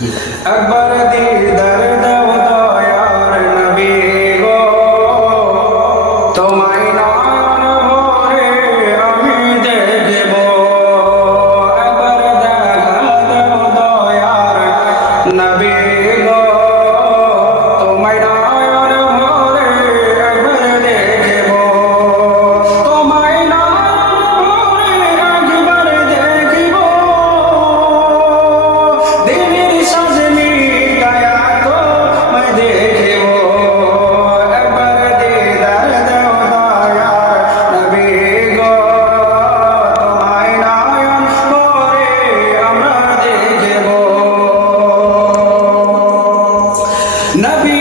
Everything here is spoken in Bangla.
একবার দিদার দাও দয়ার নবী গো, তোমায় নয়ন ভরে আমি দেখব। একবার দেখা দাও দয়ার নবী গো, তোমায় নয়ন ভরে একবার দেখব। তোমায় নয়ন ভরে একবার দেখব। দিনের সাজনি গায়া তোমায় দেখব। একবার দিদার দাও দয়ার নবী গো, তোমায় নয়ন ভরে আমরা দেখব। নবী